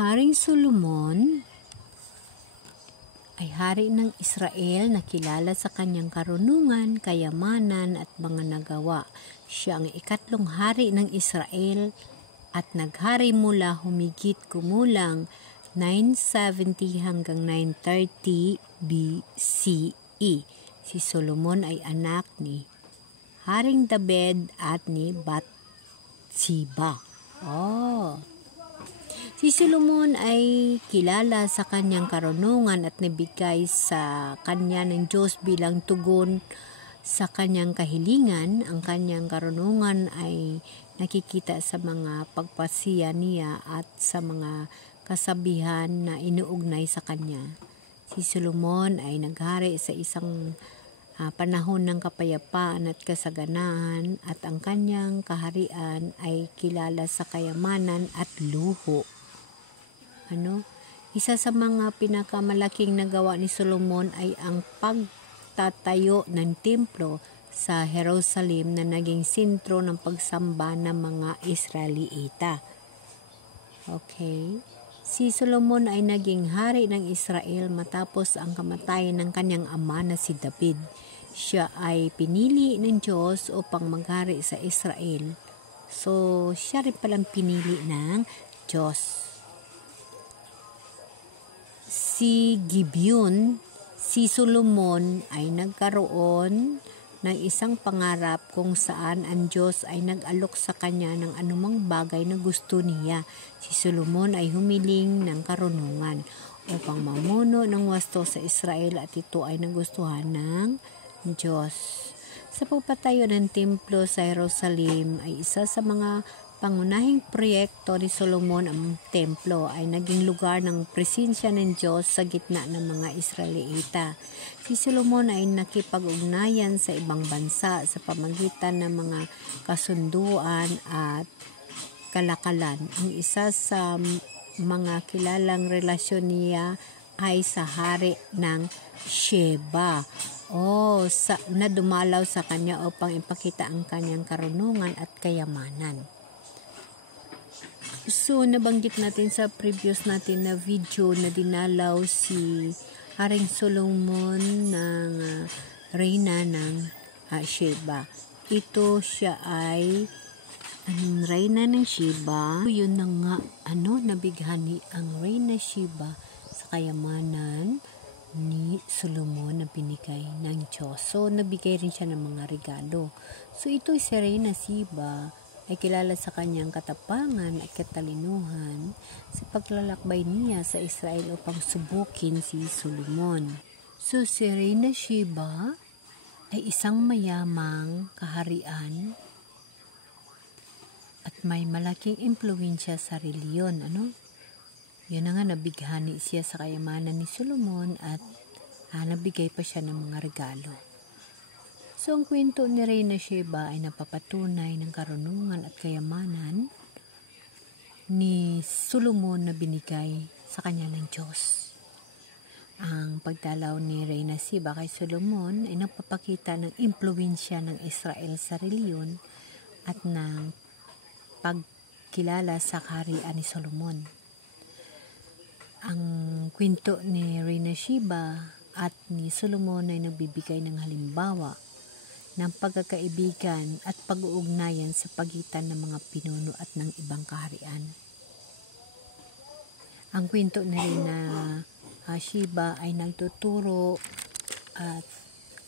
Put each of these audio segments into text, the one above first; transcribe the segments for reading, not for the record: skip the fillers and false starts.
Haring Solomon ay hari ng Israel na kilala sa kanyang karunungan, kayamanan at mga nagawa. Siya ang ikatlong hari ng Israel at naghari mula humigit kumulang 970 hanggang 930 BCE. Si Solomon ay anak ni Haring David at ni Bathsheba. Si Solomon ay kilala sa kanyang karunungan at nabigay sa kanya ng Diyos bilang tugon sa kanyang kahilingan. Ang kanyang karunungan ay nakikita sa mga pagpasiya niya at sa mga kasabihan na inuugnay sa kanya. Si Solomon ay naghari sa isang panahon ng kapayapaan at kasaganaan at ang kanyang kaharian ay kilala sa kayamanan at luho. Isa sa mga pinakamalaking nagawa ni Solomon ay ang pagtatayo ng templo sa Jerusalem na naging sentro ng pagsamba ng mga Israelita. Si Solomon ay naging hari ng Israel matapos ang kamatayan ng kanyang ama na si David. Siya ay pinili ng Diyos upang maghari sa Israel. So, siya rin palang pinili ng Diyos. Si Gibeon, si Solomon ay nagkaroon ng isang pangarap kung saan ang Diyos ay nag-alok sa kanya ng anumang bagay na gusto niya. Si Solomon ay humiling ng karunungan upang mamuno ng wasto sa Israel at ito ay nagustuhan ng Diyos. Sa pagpatayo ng templo sa Jerusalem ay isa sa mga pangunahing proyekto ni Solomon. Ang templo ay naging lugar ng presensya ng Diyos sa gitna ng mga Israelita. Si Solomon ay nakipag-ugnayan sa ibang bansa sa pamagitan ng mga kasunduan at kalakalan. Ang isa sa mga kilalang relasyon niya ay sa hari ng Sheba na dumalaw sa kanya upang ipakita ang kanyang karunungan at kayamanan. So, nabanggit natin sa previous natin na video na dinalaw si Haring Solomon ng reyna ng Sheba. Ito siya ay reyna ng Sheba. Yun na nga, nabighani ang reyna Sheba sa kayamanan ni Solomon na binigay ng Diyos. So, nabigay rin siya ng mga regalo. So, ito si Reyna Sheba ay kilala sa kanyang katapangan at katalinuhan sa paglalakbay niya sa Israel upang subukin si Solomon. So, si Reyna Sheba ay isang mayamang kaharian at may malaking impluwensya sa reliyon. Yun na nga, nabighani siya sa kayamanan ni Solomon at nabigay pa siya ng mga regalo. So, ang kwento ni Reyna Sheba ay napapatunay ng karunungan at kayamanan ni Solomon na binigay sa kanya ng Diyos. Ang pagdalaw ni Reyna Sheba kay Solomon ay nagpapakita ng impluwensya ng Israel sa reliyon at ng pagkilala sa kaharian ni Solomon. Ang kwento ni Reyna Sheba at ni Solomon ay nagbibigay ng halimbawa ng pagkakaibigan at pag-uugnayan sa pagitan ng mga pinuno at ng ibang kaharian. Ang kwento ni Reyna Sheba ay nagtuturo at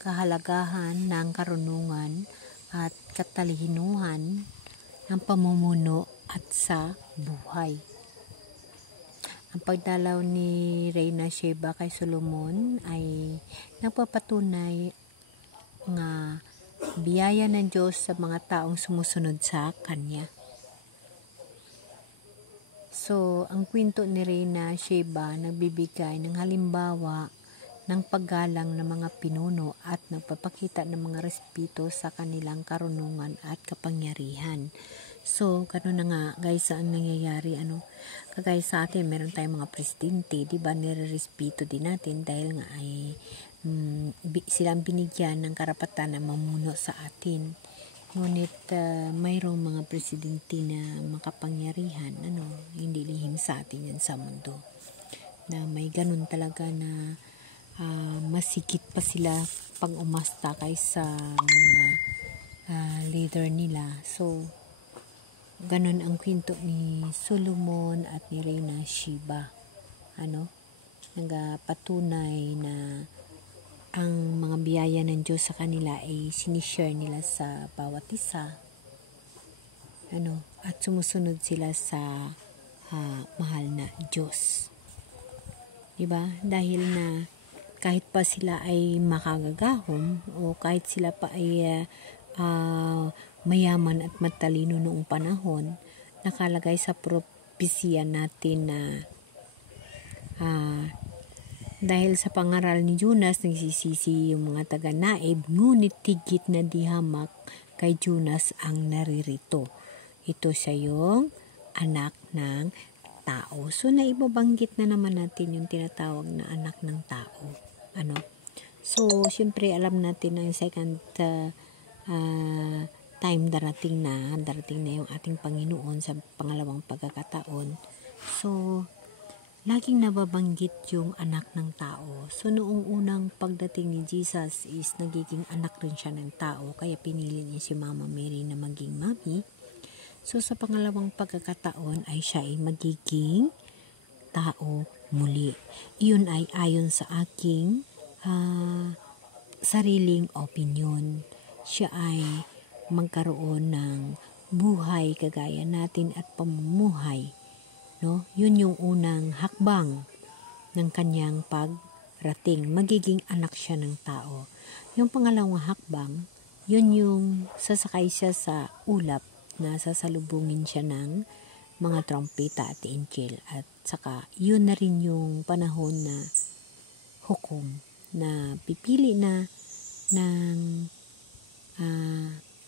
kahalagahan ng karunungan at katalinuhan ng pamumuno at sa buhay. Ang pagdalaw ni Reyna Sheba kay Solomon ay nagpapatunay nga biyaya ng Diyos sa mga taong sumusunod sa Kanya. So, ang kwento ni Reyna Sheba nagbibigay ng halimbawa ng paggalang ng mga pinuno at nagpapakita ng mga respeto sa kanilang karunungan at kapangyarihan. So, gano'n na nga guys ang nangyayari. Kagaya sa atin, meron tayong mga presidente, diba, nire-respeto din natin dahil nga ay silang binigyan ng karapatan na mamuno sa atin. Ngunit mayroong mga presidente na makapangyarihan, hindi lihim sa atin yan sa mundo. Na may ganun talaga na masikip pa sila pag umasta kaysa mga leader nila. So, ganun ang kwento ni Solomon at ni Reyna Sheba. Nagapatunay na ang mga biyaya ng Diyos sa kanila ay sinishare nila sa bawat isa. At sumusunod sila sa mahal na Diyos. Diba? Dahil na kahit pa sila ay makagagahom o kahit sila pa ay mayaman at matalino noong panahon, nakalagay sa propesya natin na dahil sa pangaral ni Jonas, nagsisisi yung mga taga-Naib, ngunit tigit na dihamak kay Jonas ang naririto. Ito siya yung anak ng tao. So, naibabanggit na naman natin yung tinatawag na anak ng tao. So, syempre, alam natin na yung second time darating na yung ating Panginoon sa pangalawang pagkakataon. So, laging nababanggit yung anak ng tao. So, noong unang pagdating ni Jesus is nagiging anak rin siya ng tao. Kaya pinili niya si Mama Mary na maging mami. So, sa pangalawang pagkakataon ay siya ay magiging tao muli. Iyon ay ayon sa aking sariling opinion. Siya ay magkaroon ng buhay kagaya natin at pamumuhay. Yun yung unang hakbang ng kanyang pagrating. Magiging anak siya ng tao. Yung pangalawang hakbang, yun yung sasakay siya sa ulap na sasalubungin siya ng mga trompeta at angel. At saka, yun na rin yung panahon na hukom na pipili na ng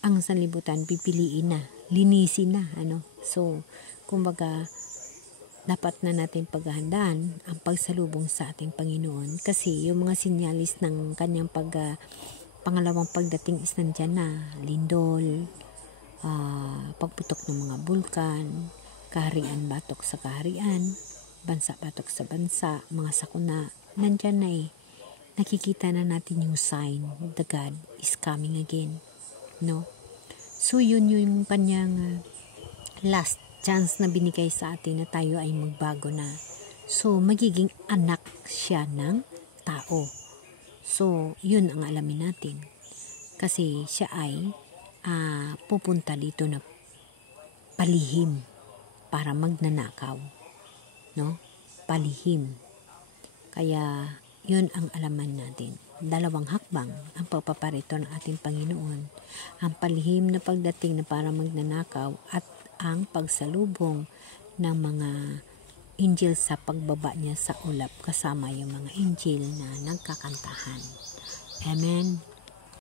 ang sanlibutan, pipiliin na, linisin na. So, kumbaga, dapat na natin paghahandaan ang pagsalubong sa ating Panginoon kasi yung mga sinyalis ng kanyang pangalawang pagdating is nandyan na. Lindol, pagputok ng mga bulkan, kaharian batok sa kaharian, bansa batok sa bansa, mga sakuna, nandyan na nakikita na natin yung sign the God is coming again. So yun yung kanyang last chance na binigay sa atin na tayo ay magbago na. So, magiging anak siya ng tao. So, yun ang alamin natin. Kasi siya ay pupunta dito na palihim para magnanakaw. Palihim. Kaya, yun ang alaman natin. Dalawang hakbang ang pagpaparito ng ating Panginoon. Ang palihim na pagdating na para magnanakaw at ang pagsalubong ng mga angel sa pagbaba niya sa ulap kasama yung mga angel na nagkakantahan. Amen.